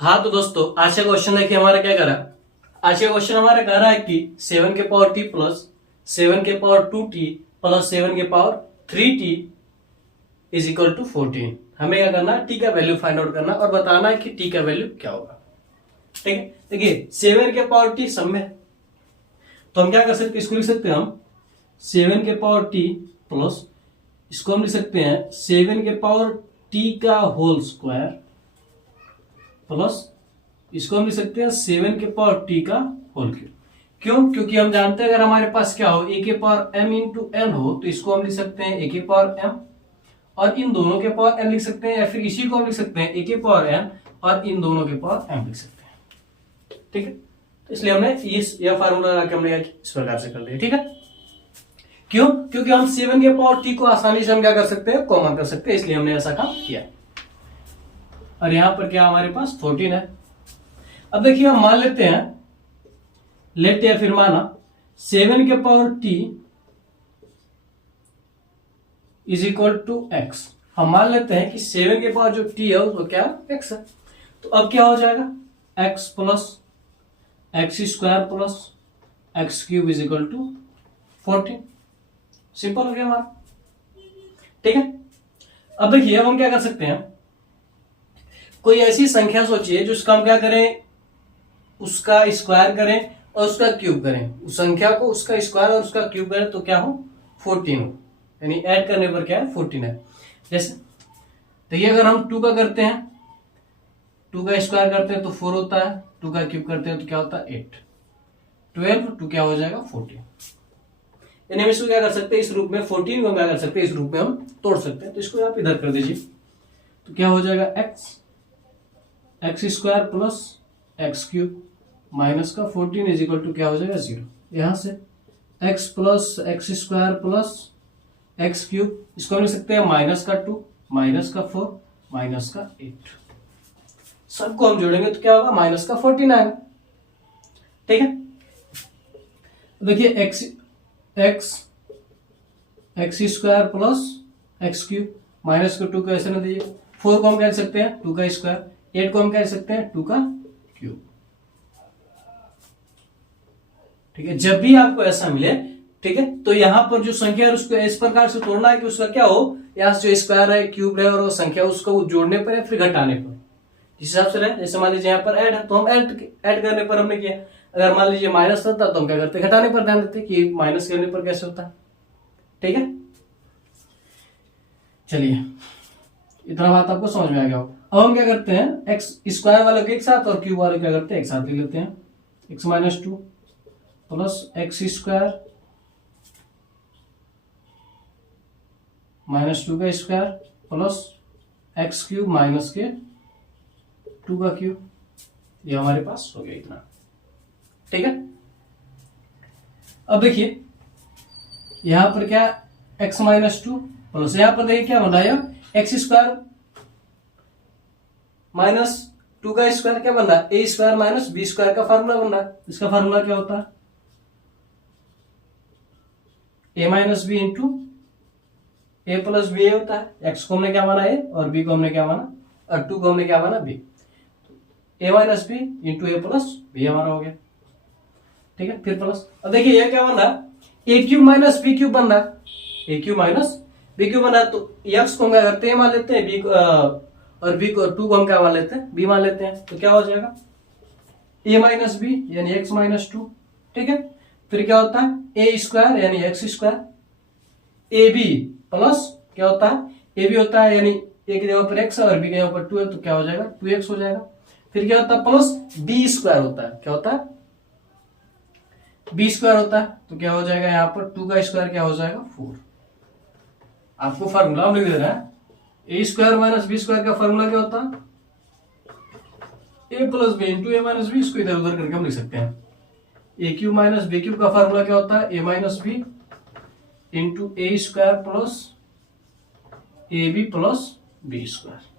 हाँ तो दोस्तों आज का क्वेश्चन देखिए हमारा क्या करा। आज का क्वेश्चन हमारा कह रहा है कि 7 के पावर टी प्लस 7 के पावर 2t प्लस 7 के power 3t is equal to 14। हमें क्या करना है, टी का वैल्यू फाइंड आउट करना और बताना है कि टी का वैल्यू क्या होगा। ठीक है, देखिए 7 के पावर टी सब में, तो हम क्या कर सकते हैं, इसको लिख सकते हैं हम 7 के पावर टी प्लस, इसको हम लिख सकते हैं 7 के पावर टी का होल स्क्वायर प्लस, इसको हम लिख सकते हैं 7 के पावर टी का होल क्यूब। क्यों? क्योंकि हम जानते हैं अगर हमारे पास क्या हो, ए के पावर एम इंटू एन हो तो इसको हम लिख सकते हैं ए के पावर एम और इन दोनों के पावर एन लिख सकते हैं, या फिर इसी को हम लिख सकते हैं ए के पावर एन और इन दोनों के पावर एम लिख सकते हैं। ठीक है, तो इसलिए हमने यह फार्मूला लगा के हमने इस प्रकार से कर दिया। ठीक है, क्यों? क्योंकि हम 7 के पावर टी को आसानी से हम क्या कर सकते हैं, कॉमन कर सकते हैं, इसलिए हमने ऐसा काम किया। और यहां पर क्या हमारे पास 14 है। अब देखिए हम मान लेते हैं, लेते हैं फिर माना 7 के power T is equal to x. हम मान लेते हैं कि 7 के पावर जो टी है वो क्या एक्स है। तो अब क्या हो जाएगा, x plus x square plus x cube is equal to 14। Simple हो गया हमारा। ठीक है, अब देखिए अब हम क्या कर सकते हैं, कोई ऐसी संख्या सोचिए जिसका हम क्या करें, उसका स्क्वायर करें और उसका क्यूब करें, उस संख्या को उसका स्क्वायर और उसका क्यूब करें तो क्या हो, 14 हो, यानी ऐड करने पर क्या है 14 है। जैसे देखिए अगर हम 2 का करते हैं, 2 का स्क्वायर करते हैं तो 4 होता है, 2 का क्यूब करते हैं तो क्या होता है 8, 12 2 क्या हो जाएगा 14। यानी हम इसको क्या कर सकते हैं, इस रूप में 14 को क्या कर सकते हैं, इस रूप में हम तोड़ सकते हैं। तो इसको आप इधर कर दीजिए तो क्या हो जाएगा x square plus x cube minus का 14 इज इक्वल टू क्या हो जाएगा 0। यहां से x plus x square plus x cube, इसको हम लिख सकते हैं माइनस का 2 माइनस का 4 माइनस का 8, सबको हम जोड़ेंगे तो क्या होगा माइनस का 49। ठीक है, देखिए x square plus x cube minus का 2 को ऐसे ना दीजिए, 4 को हम कह सकते हैं 2 का स्क्वायर, 8 को हम कह सकते हैं 2 का क्यूब। ठीक है, जब भी आपको ऐसा मिले, ठीक है, तो यहां पर जो संख्या है उसको इस प्रकार से तोड़ना है कि उसका क्या हो, यहां से जो स्क्वायर है क्यूब है और वो संख्या उसको जोड़ने पर या फिर घटाने पर, जिस हिसाब से रहे। जैसे मान लीजिए यहाँ पर ऐड है तो हम ऐड करने पर हमने किया, अगर मान लीजिए माइनस होता तो हम क्या करते, घटाने पर ध्यान देते कि माइनस करने पर कैसे होता है। ठीक है, चलिए इतना बात आपको समझ में आ गया हो। अब हम क्या करते हैं, एक्स स्क्वायर वाले को एक साथ और क्यूब वाले क्या करते हैं एक साथ ले लेते हैं, x minus 2 plus x square minus 2 का square plus x cube minus के 2 का क्यूब, ये हमारे पास हो गया इतना। ठीक है, अब देखिए यहां पर क्या एक्स माइनस 2 प्लस, यहां पर देखिए क्या बन रहा है, एक्स स्क्वायर माइनस 2 का स्क्वायर क्या बन रहा है, ए स्क्वायर माइनस बी स्क्वायर का फार्मूला बन रहा है। इसका फार्मूला क्या होता है, A minus B into A plus B होता है। एक्स को हमने क्या माना ए और बी को हमने क्या माना, और 2 को हमने क्या माना बी, ए माइनस बी इंटू ए प्लस बी हमारा हो गया। ठीक है, फिर प्लस, अब देखिए ये क्या बन रहा है, ए क्यूब माइनस बी क्यूब बन रहा है, ए क्यूब माइनस बी क्यूब बना है। तो एक्स को हम क्या करते हैं मान लेते हैं, बी और बी को 2 को हम क्या मान लेते हैं बी मान लेते हैं, तो क्या हो जाएगा ए माइनस बी यानी एक्स माइनस 2। ठीक है, फिर क्या होता है ए स्क्वायर यानी x square, a B plus क्या होता है ए बी होता है यानी ए की जगह पर एक्स और बी की जगह पर 2 है तो क्या हो जाएगा 2x हो जाएगा। फिर क्या होता है प्लस बी स्क्वायर होता है, क्या होता है बी स्क्वायर होता है, तो क्या हो जाएगा यहाँ पर 2 का स्क्वायर क्या हो जाएगा 4। आपको फार्मूला लिख दे रहा है, ए स्क्वायर माइनस बी स्क्वायर का फार्मूला क्या होता है A plus B into A minus B, इसको इधर उधर करके हम लिख सकते हैं। A cube minus B cube का फार्मूला क्या होता है A minus B into A square plus A B plus B square.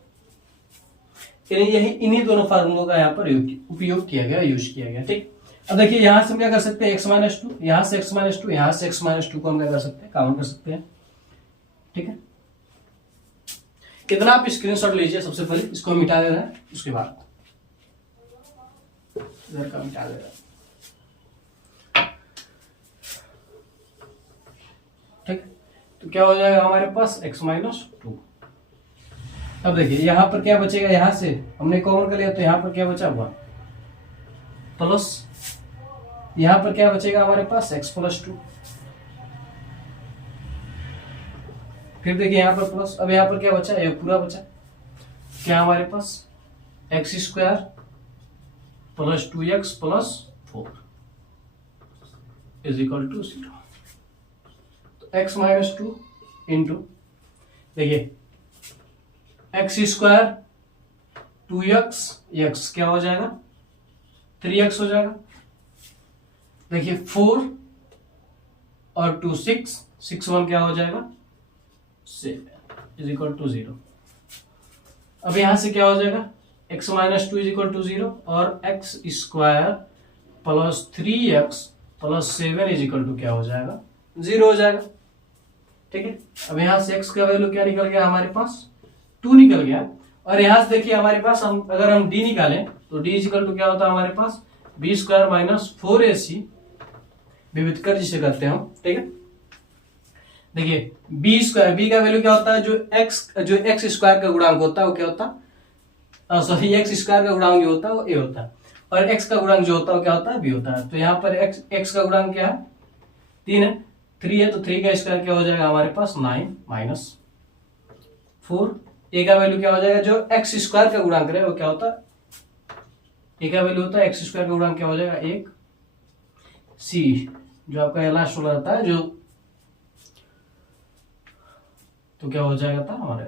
यही इन्हीं दोनों फार्मूलों का यहाँ पर उपयोग किया गया, यूज किया गया। ठीक, अब देखिए यहां से हम क्या कर सकते हैं एक्स माइनस 2, यहां से एक्स माइनस 2, यहां से एक्स माइनस 2 को हम क्या कर सकते हैं काउंट कर सकते हैं। ठीक है, इतना आप स्क्रीनशॉट लीजिए, सबसे पहले इसको हम मिटा दे रहे हैं उसके बाद। इधर का मिटा देगा। ठीक, तो क्या हो जाएगा हमारे पास x माइनस 2। अब देखिए यहां पर क्या बचेगा, यहां से हमने कॉमन कर लिया तो यहां पर क्या बचा हुआ प्लस, यहां पर क्या बचेगा हमारे पास x प्लस 2। फिर देखिए यहां पर प्लस, अब यहां पर क्या बचा, ये पूरा बचा, क्या हमारे पास x square plus 2x plus 4 is equal to 0। तो x माइनस 2 इंटू, देखिए एक्स स्क्वायर 2x, x क्या हो जाएगा 3x हो जाएगा। देखिए 4 और 2 6, 6 1 क्या हो जाएगा 7 इज इक्वल टू 0। अब यहां से क्या हो जाएगा x minus 2 is equal to 0 और x square plus 3x plus 7 is equal to क्या हो जाएगा 0 हो जाएगा। ठीक है, अब यहां से x का वैल्यू क्या निकल गया हमारे पास 2 निकल गया। और यहां से देखिए हमारे पास अगर हम d निकालें तो d इज इक्वल टू क्या होता है हमारे पास b स्क्वायर माइनस 4ac विविध कर जिसे करते हैं हम। ठीक है, देखिए b स्क्वायर, b का वैल्यू क्या होता है, जो x स्क्वायर का गुणांक होता है वो क्या होता है, सॉरी x स्क्वायर का गुणांक जो होता है वो a होता है, और x का गुणांक जो होता है वो क्या होता है b होता है। तो यहाँ पर x का गुणांक क्या है 3 है, 3 है, तो 3 का स्क्वायर क्या हो जाएगा हमारे पास 9 माइनस 4। a का वैल्यू क्या हो जाएगा, जो x स्क्वायर का गुणांक है वो क्या होता है, a का वैल्यू होता है x स्क्वायर का गुणांक क्या हो जाएगा 1, c जो आपका लास्ट वाला रहता है जो, तो क्या हो जाएगा था हमारे,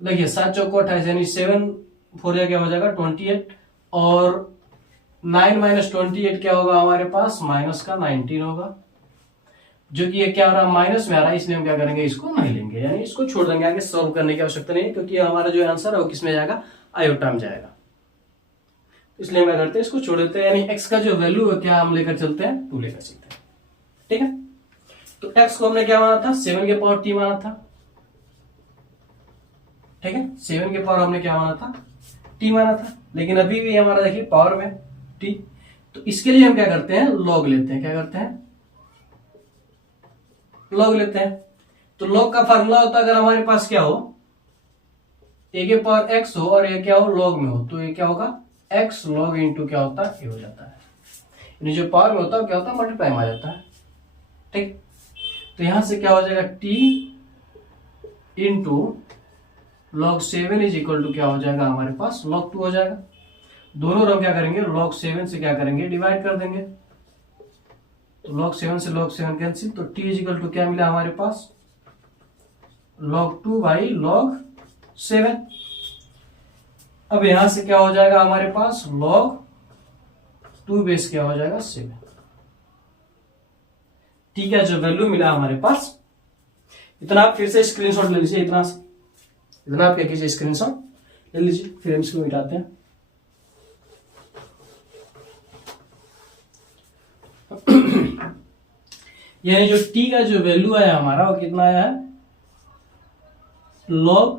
देखिए 7 चौको 28 यानी 7 4 क्या हो जाएगा 28, और 9 माइनस 28 क्या होगा हमारे पास माइनस का 19 होगा, जो कि ये क्या हो रहा है माइनस में आ रहा है, इसलिए हम क्या करेंगे इसको नहीं लेंगे, यानी इसको छोड़ देंगे, आगे सॉल्व करने की आवश्यकता नहीं है, क्योंकि हमारा जो आंसर है वो किसमें जाएगा आयोटा में जाएगा। इसलिए हम क्या करते हैं इसको छोड़ देते हैं, यानी x का जो वैल्यू है क्या हम लेकर चलते हैं 2 लेकर चलते हैं। ठीक है, तो x को हमने क्या माना था 7 के पावर t माना था। ठीक है, 7 के पावर हमने क्या माना था t माना था, लेकिन अभी भी हमारा देखिए पावर में t, तो इसके लिए हम क्या करते हैं लॉग लेते हैं, क्या करते हैं लॉग लेते हैं। तो लॉग का फार्मूला होता है अगर हमारे पास क्या हो a के पावर x हो और ये क्या हो लॉग में हो, तो ये क्या होगा x लॉग इंटू क्या होता है a हो जाता है, यानी जो पावर में होता है क्या होता है मल्टीप्लाई में आ जाता है। ठीक, तो यहां से क्या हो जाएगा t into log 7 is equal to क्या हो जाएगा हमारे पास log 2 हो जाएगा। दोनों हम क्या करेंगे log 7 से क्या करेंगे डिवाइड कर देंगे, तो log 7 कैंसिल, तो t इज इक्वल टू क्या मिला हमारे पास log 2 बाई log 7। अब यहां से क्या हो जाएगा हमारे पास log 2 बेस क्या हो जाएगा 7। t का जो वैल्यू मिला हमारे पास, इतना आप फिर से स्क्रीनशॉट ले लीजिए, इतना आप क्या कीजिए स्क्रीनशॉट ले लीजिए, फिर हम इसको मिटाते हैं। यानी जो t का जो वैल्यू आया हमारा वो कितना आया है log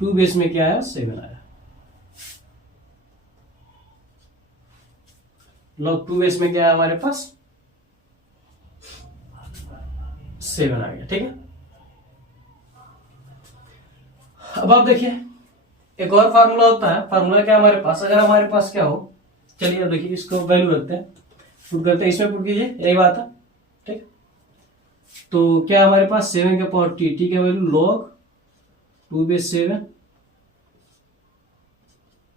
2 बेस में क्या आया 7 आया, log 2 बेस में क्या है हमारे पास 7 आ गया। ठीक है, अब आप देखिए एक और फार्मूला होता है, फार्मूला क्या हमारे पास, अगर हमारे पास क्या हो, चलिए अब देखिए इसको वैल्यू रखते हैं, पुट करते हैं, इसमें पुट कीजिए, यही बात है। ठीक, तो क्या हमारे पास 7 के पावर t का वैल्यू log 2 बेस 7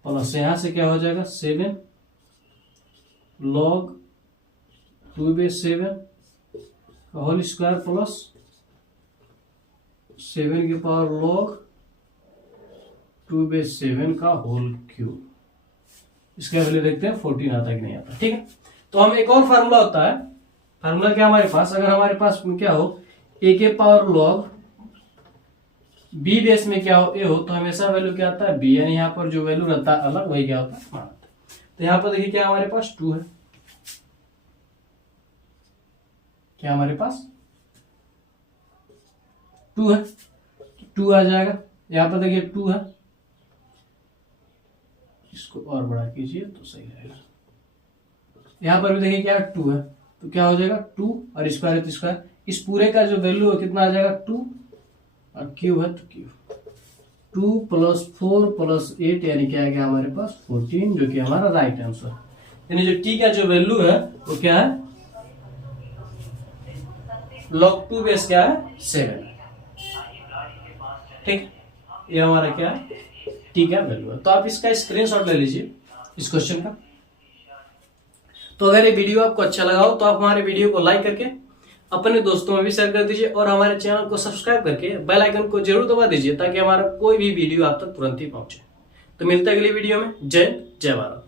प्लस यहां से क्या हो जाएगा 7 log 2 base 7 whole square plus 7 के पावर log 2 बेस 7 का होल क्यूब, इसका वैल्यू देखते हैं 14 आता है कि नहीं आता। ठीक है, तो हम एक और फार्मूला होता है, फार्मूला क्या हमारे पास, अगर हमारे पास क्या हो a के पावर log b बेस में क्या हो a हो, तो हमेशा वैल्यू क्या आता है b, यानी यहाँ पर जो वैल्यू रहता है अलग वही क्या होता है मान आता है। तो यहाँ पर देखिए क्या हमारे पास 2 है, क्या हमारे पास 2 है, 2 आ जाएगा, यहाँ पर देखिए 2 है, इसको और बड़ा कीजिए तो सही रहेगा। यहाँ पर भी देखिए क्या 2 है, तो क्या हो जाएगा 2 और स्क्वायर है तो स्क्वायर, इस पूरे का जो वैल्यू है कितना आ जाएगा 2 और क्यूब है तो क्यूब 2 + 4 + 8 यानी क्या आ गया हमारे पास 14, जो कि हमारा राइट आंसर। यानी जो टी का जो वैल्यू है वो क्या है log 2 बेस क्या है 7। ठीक, ये हमारा क्या है टी का वैल्यू है। तो आप इसका स्क्रीनशॉट ले लीजिए इस क्वेश्चन का। तो अगर ये वीडियो आपको अच्छा लगा हो तो आप हमारे वीडियो को लाइक करके अपने दोस्तों में भी शेयर कर दीजिए और हमारे चैनल को सब्सक्राइब करके बेल आइकन को जरूर दबा दीजिए ताकि हमारा कोई भी वीडियो आप तक तुरंत ही पहुंचे। तो मिलते हैं अगली वीडियो में। जय हिंद, जय भारत।